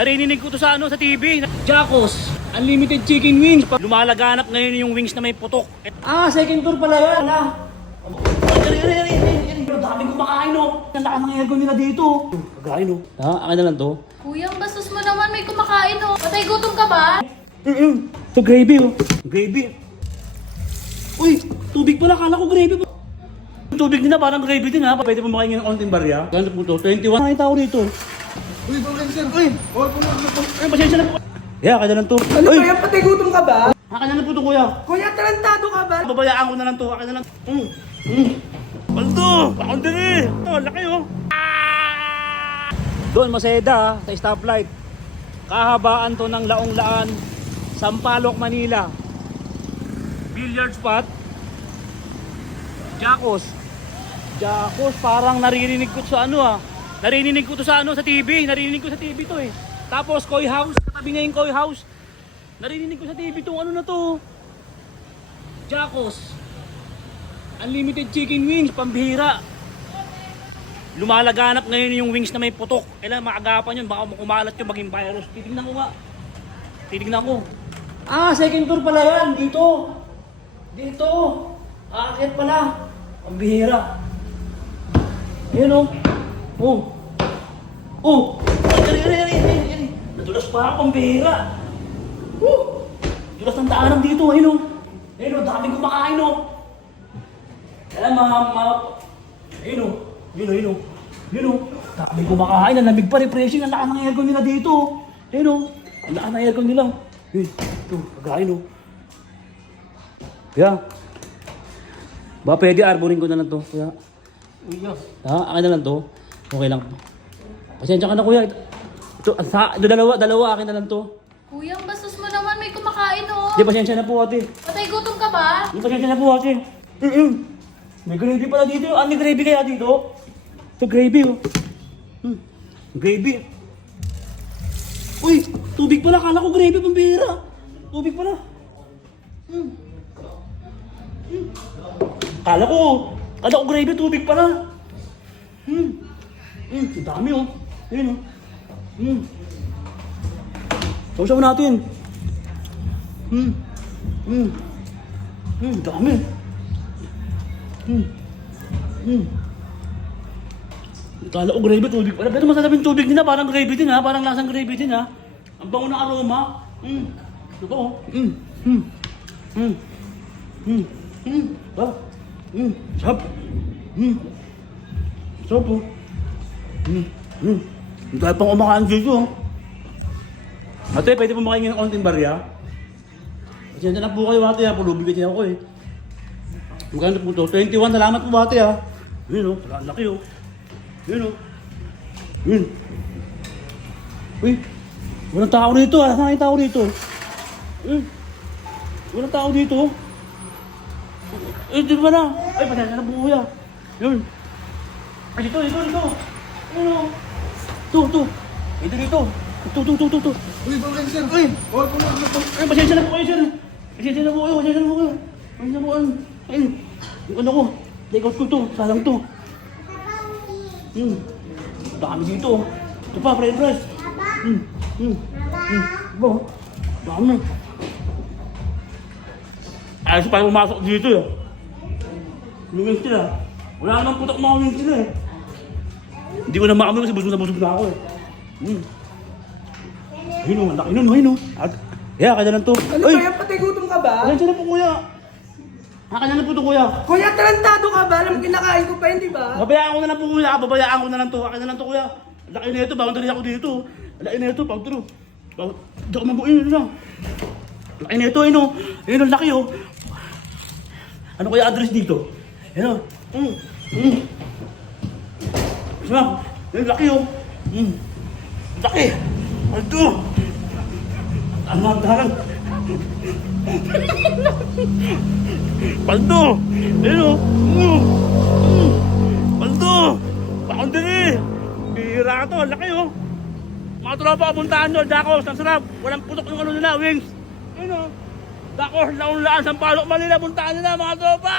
Narinig ko to sa sa TV. Jacos, unlimited chicken wings. Lumalaganap ngayon yung wings na may putok. Second tour pala yan. Dami kumakain Ang laki ng aircon nila dito. Kagain akin na lang to. Kuya, ang bastos mo naman, may kumakain Patay gutom ka ba? Ito gravy Gravy. Uy, tubig pala. Kala ko gravy pa. Tubig nila parang gravy din Pwede mo makain ng konting barya. Gano'n po to? 21. Nakita tao rito. Uy, problem sir. Pasensya na po. Akin na lang to. Ano ba yan? Patay gutom ka ba? Akin na lang po to, kuya. Kuya, tarantado ka ba? Babayaan ko na lang to. Akin na lang. Paldo! Bakon din Ito, laki Doon, Maseda, sa stoplight. Kahabaan to ng Laong Laan, Sampaloc, Manila. Billiard spot. Jacos, parang naririnig ko sa Narinig ko to sa sa TV. Narinig ko sa TV to Tapos Koi House, katabi niya yung Koi House. Narinig ko sa TV to. Ano na to? Jacos, unlimited chicken wings, pambihira. Lumalaganap ngayon yung wings na may putok. Kailangan maagapan yun, baka kumalat yung maging virus. Titignan ko nga. Titignan ko. Second tour pala yan. Dito. Aakyat pala. Pambihira. Ayan Nadulas pa ako, pambihira. Dulas ng daanan dito. Ayun daming kumakain Alam daming kumakain. Ang lamig pa, refreshing. Ang laki ng aircon nila dito. Ang laki ng aircon nila. Ito, kagain Kuya, ba pwede arborin ko na lang to, kuya? Akin na lang to. Okay lang. Pasensya ka na, kuya. Ito, dalawa akin na lang to. Kuya, ang bastos mo naman, may kumakain Di, pasensya na po, ate. Patay gutom ka ba? Di, pasensya na po, ate. May gravy pala dito. May gravy kaya dito? Ito, gravy Gravy. Uy, tubig pala. Kala ko gravy, pambihira. Tubig pala. Kala ko gravy, tubig pala. Ang dami Ayun Sausaw natin. Dami. Kala ko gravy, tubig pala. Pero masarap yung tubig nila, parang gravy din parang lasang gravy din Ang bango ng aroma. Ito Sarap. Sarap Dahil pang kumakain dito Ate, pwede po makain ng konting barya? Pasensya na po kayo, ate Pulubigatin ako Magkano po to? 21, salamat po, ate Yun laki Yun Uy, walang tao rito Saan yung tao rito? Walang tao dito di ba na? Ay, pasensya na po, kuya Yun Ay, dito Ayun Ito Uy, problem sir. Ay, pasensya na po kayo, sir. Pasensya na po kayo. Ayun, yung ano ko. Take out ko to. Salang to. Dami dito. Ito pa, fried rice. Dami. Ayos pa pumasok dito Yung wings nila. Wala namang putok mga wings nila Hindi ko na makamay kasi busog na ako Ayun laki nun. Kaya na lang to. Ano ba yan? Patay gutom ka ba? Pasensya na po, kuya. Akin na lang po to, kuya. Kuya, tarantado ka ba? Alam mo, kinakain ko pa yun, di ba? Babayaan ko na lang po, kuya. Babayaan ko na lang to. Akin na lang to, kuya. Laki na ito. Bakit ako dito? Laki na ito. Pag true. Hindi ako mabuin. Laki na ito, Ayun, laki, Ano kaya address dito? Ayun, Sarap. Ayun, laki, Laki. Ito. Ang magdarang. Paldo. Ayun, Paldo. Bakon din Bihira ka to. Laki, Mga tropa, puntaan doon. Jacos, ang sarap. Walang putok yung nila, wings. Ayun, Jacos, Laong Laan, Sampaloc, Manila. Puntaan nila, mga tropa.